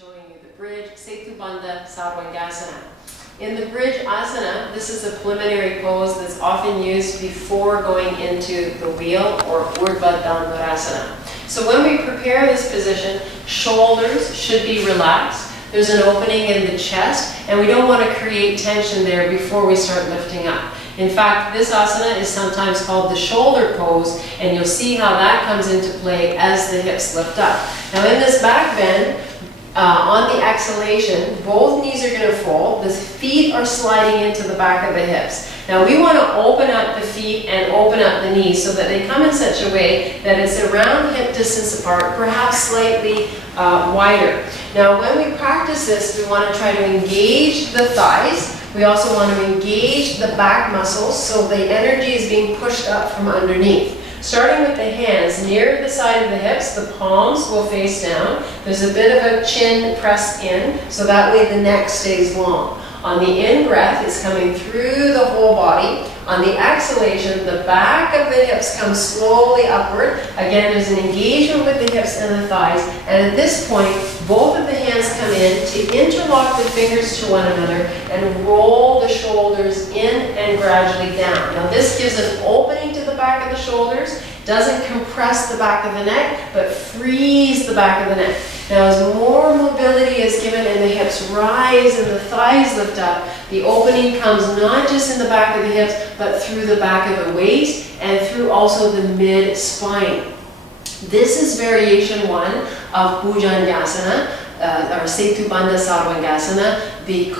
showing you the bridge, setu-bandha, sarvangasana. In the bridge asana, this is a preliminary pose that's often used before going into the wheel or urdhva dhanurasana. So when we prepare this position, shoulders should be relaxed. There's an opening in the chest, and we don't want to create tension there before we start lifting up. In fact, this asana is sometimes called the shoulder pose, and you'll see how that comes into play as the hips lift up. Now in this back bend, on the exhalation, both knees are going to fold. The feet are sliding into the back of the hips. Now we want to open up the feet and open up the knees so that they come in such a way that it's around hip distance apart, perhaps slightly wider. Now when we practice this, we want to try to engage the thighs. We also want to engage the back muscles so the energy is being pushed up from underneath. Starting with the hands near the side of the hips, the palms will face down. There's a bit of a chin pressed in, so that way the neck stays long. On the in-breath, it's coming through the whole body. On the exhalation, the back of the hips comes slowly upward. Again, there's an engagement with the hips and the thighs. And at this point, both of the hands come in to interlock the fingers to one another and roll the shoulders in and gradually down. Now this gives an opening to the back of the shoulders, doesn't compress the back of the neck, but frees the back of the neck. Now as more mobility is given and the hips rise and the thighs lift up, the opening comes not just in the back of the hips, but through the back of the waist and through also the mid-spine. This is variation 1 of Bhujangasana, or setu-bandha sarvangasana, the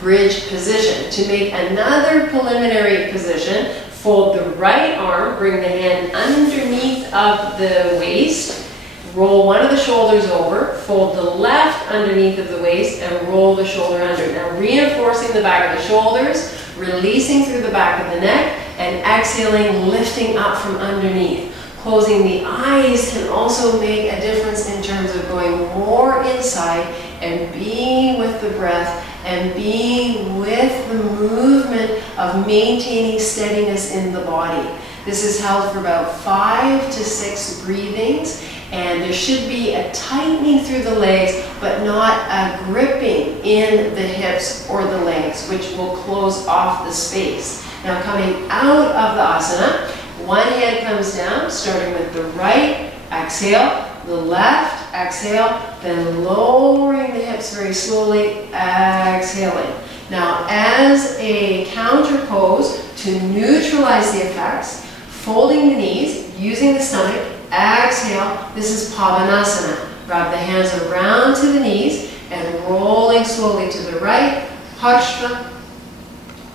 bridge position. To make another preliminary position, fold the right arm, bring the hand underneath of the waist, roll one of the shoulders over, fold the left underneath of the waist, and roll the shoulder under. Now reinforcing the back of the shoulders, releasing through the back of the neck, and exhaling, lifting up from underneath. Closing the eyes can also make a difference in terms of going more inside and being with the breath and being with the movement of maintaining steadiness in the body. This is held for about 5 to 6 breathings, and there should be a tightening through the legs, but not a gripping in the hips or the legs, which will close off the space. Now coming out of the asana, one hand comes down, starting with the right, exhale, the left, exhale, then lowering the hips very slowly, exhaling. Now as a counter pose to neutralize the effects, folding the knees, using the stomach, exhale, this is Pavanasana. Wrap the hands around to the knees and rolling slowly to the right, Parshva,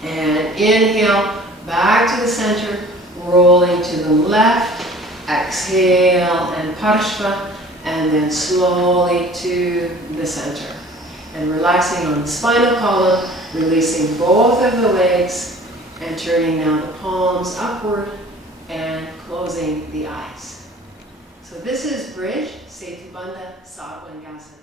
and inhale, back to the center, rolling to the left, exhale and Parshva, and then slowly to the center. And relaxing on the spinal column, releasing both of the legs, and turning now the palms upward and closing the eyes. So this is bridge, setu-bandha, sarvangasana.